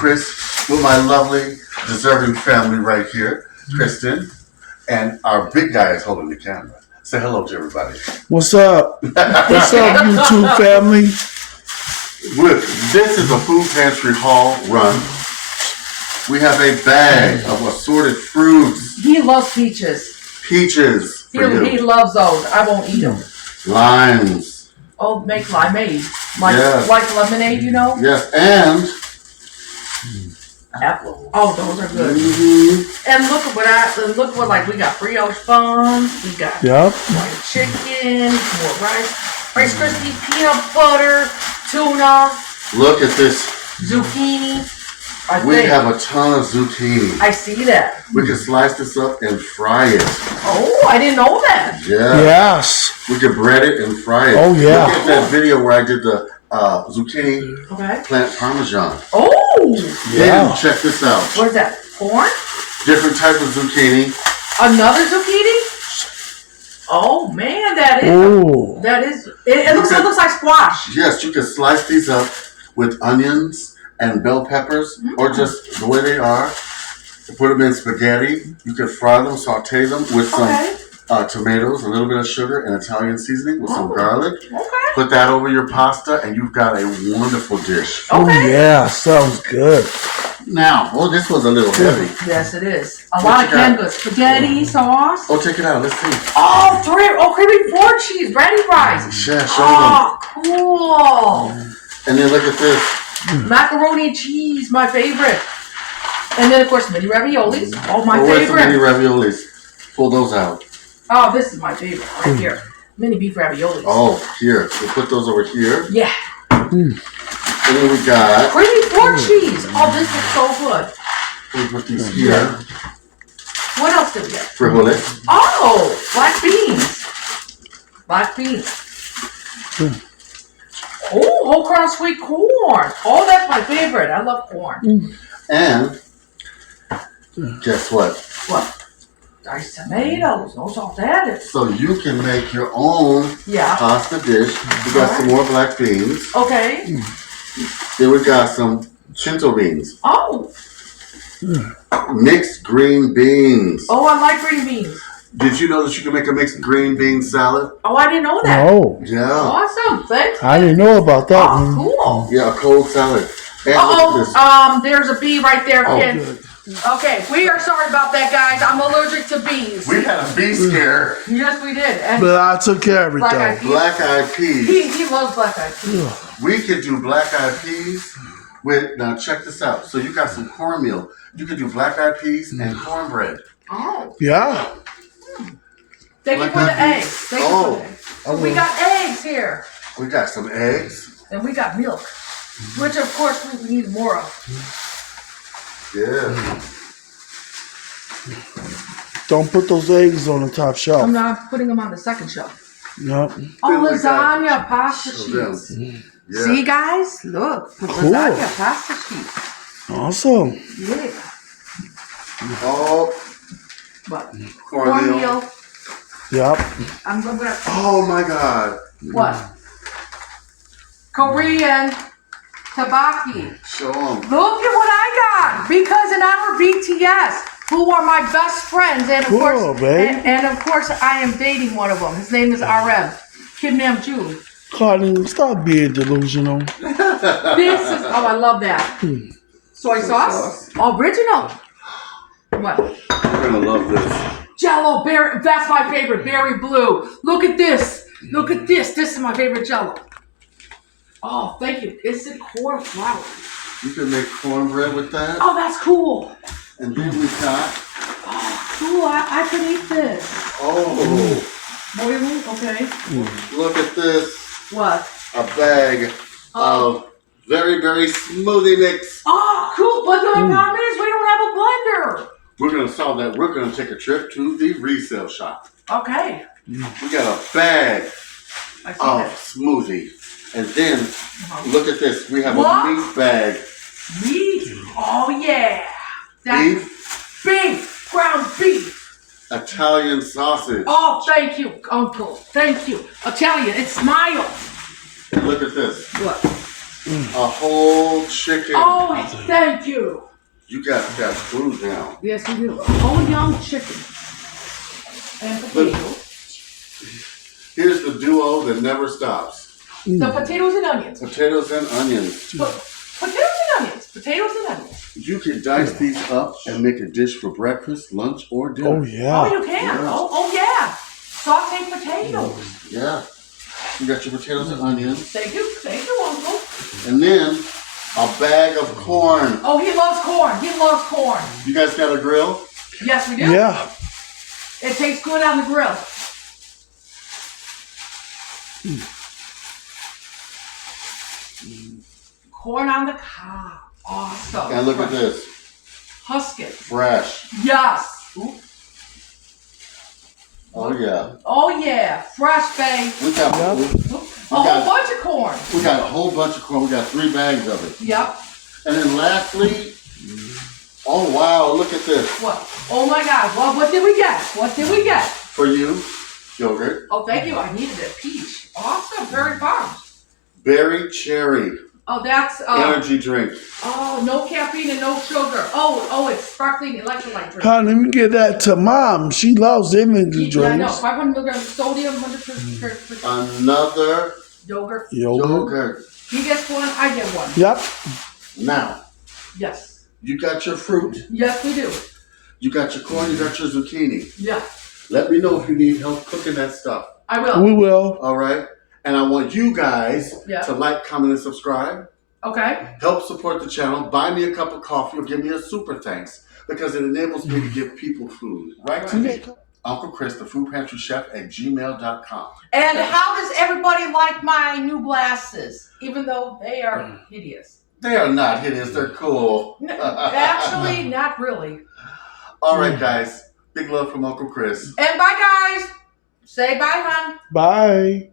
Chris with my lovely, deserving family right here, Kristen, and our big guy is holding the camera. Say hello to everybody. What's up? What's up, YouTube family? This is a food pantry haul run. We have a bag of assorted fruits. He loves peaches. Peaches. He loves those. I won't eat them. Limes. Oh, make limeade. Like, Yes. like lemonade, you know? Yes, and Apple. Oh, those are good. mm-hmm. And look what like we got brioche buns, we got white chicken, more Rice Krispies, peanut butter, tuna. Look at this. Zucchini. We have a ton of zucchini. I see that. We can slice this up and fry it. Oh, I didn't know that. Yeah. Yes. We can bread it and fry it. Oh, yeah. Look at that video where I did the zucchini plant parmesan. Oh. Yeah. Check this out. What is that? Corn? Different type of zucchini. Another zucchini? Oh man, that is. Ooh. That is. It looks like squash. Yes, you can slice these up with onions and bell peppers, or just the way they are. Put them in spaghetti. You can fry them, saute them with some tomatoes, a little bit of sugar, and Italian seasoning with some garlic. Okay. Put that over your pasta, and you've got a wonderful dish. Oh yeah, sounds good. Now, this was a little heavy. Yes, it is. A lot of canned goods. Spaghetti sauce. Oh, take it out. Let's see. Oh, creamy pork cheese, ready fries. Yeah, show Oh, cool. And then look at this. Macaroni and cheese, my favorite. And then, of course, mini raviolis. Oh, my Where's favorite. the mini raviolis? Pull those out. Oh, this is my favorite right here. Mini beef raviolis. Oh, here. We'll put those over here. Yeah. And then we got... creamy pork cheese. Oh, this looks so good. We put these here. What else did we get? Frijoles. Oh, black beans. Black beans. Oh, whole crown sweet corn. Oh, that's my favorite. I love corn. And guess what? What? Diced tomatoes. No salt added. So you can make your own pasta dish. We got some more black beans. Okay. Then we got some pinto beans. Oh. Mixed green beans. Oh, I like green beans. Did you know that you can make a mixed green bean salad? Oh, I didn't know that. Oh. Yeah. Awesome. Thanks. I didn't know about that one. Cool. Yeah, a cold salad. And there's a bee right there, kid. Good. Okay, we are sorry about that, guys. I'm allergic to bees. we had a bee scare. Yes, we did. And But I took care of it Black-eyed though. peas. Black-eyed peas. He loves black-eyed peas. We can do black-eyed peas with, now check this out. So you got some cornmeal. You can do black-eyed peas and cornbread. Oh. Yeah. Thank you for the eggs. Thank you for the eggs. So we got eggs here. We got some eggs. And we got milk. Which, of course, we need more of. Yeah. Don't put those eggs on the top shelf. I'm not putting them on the second shelf. Yep. Oh, lasagna, pasta sheets. Yeah. See, guys? Look. Cool. Lasagna, pasta sheets. Awesome. Yeah. Oh, What? cornmeal. Yep. I'm gonna. Oh my God. What? Korean tabaki. Show them. Look at what I got. Because in honor of BTS, who are my best friends, and of Cool, course, babe. and of course, I am dating one of them. His name is RM, Kim Namjoon. Carlin, stop being delusional. This is I love that. Soy sauce, original. What? You're gonna love this. Jello berry. That's my favorite. Berry blue. Look at this. Look at this. This is my favorite Jello. Oh, thank you. It's in corn flour. You can make cornbread with that. Oh, that's cool. And then we got. Oh, cool. I can eat this. Oh. Really? Okay. Look at this. What? A bag of very, very smoothie mix. Oh, cool. But the only problem is we don't have a blender. We're gonna solve that. We're gonna take a trip to the resale shop. Okay. We got a bag I see of that. smoothie. And then, look at this. We have What? a meat bag. Meat. Oh, yeah. Beef. Beef. Ground beef. Italian sausage. Oh, thank you, Uncle. Thank you. Italian. It's smile. And look at this. What? a whole chicken. Oh, thank you. You got food now. Yes, we do. A whole young chicken. And potatoes. Here's the duo that never stops. The potatoes and onions. Potatoes and onions. Potatoes and onions. Potatoes and onions. You can dice these up and make a dish for breakfast, lunch, or dinner. Oh yeah. Oh, you can. Yeah. Oh yeah. Sauteed potatoes. Yeah. You got your potatoes and onions. Thank you. Thank you, Uncle. And then a bag of corn. Oh, he loves corn. He loves corn. You guys got a grill? Yes, we do. Yeah. It tastes good on the grill. Corn on the cob. Awesome. And look at this. Husk it. Fresh. Yes. Ooh. Oh, yeah. Oh, yeah. Fresh, babe. We got, Yep. A whole bunch of corn. we got a whole bunch of corn. We got 3 bags of it. Yep. And then lastly, oh, wow, look at this. What? Oh, my God. Well, what did we get? What did we get? For you, yogurt. Oh, thank you. I needed a peach. Awesome. Berry Farms. Berry cherry. Oh, that's, Energy drink. oh, no caffeine and no sugar. Oh, it's sparkling electrolyte drink. Honey, let me get that to mom. She loves energy Yeah, I know. drinks. 500 milligrams of sodium, 100% Another yogurt. yogurt. He gets one, I get one. Yep. Now, Yes. you got your fruit. Yes, we do. You got your corn. You got your zucchini. Yeah. Let me know if you need help cooking that stuff. I will. We will. All right? And I want you guys Yeah. to like, comment, and subscribe. Okay. Help support the channel. Buy me a cup of coffee or give me a super thanks because it enables me to give people food. Right to me. Uncle Chris, the food pantry chef at gmail.com. And how does everybody like my new glasses? Even though they are hideous. They are not hideous. They're cool. Actually, not really. All right, guys. Big love from Uncle Chris. And bye, guys. Say bye, hon. Bye.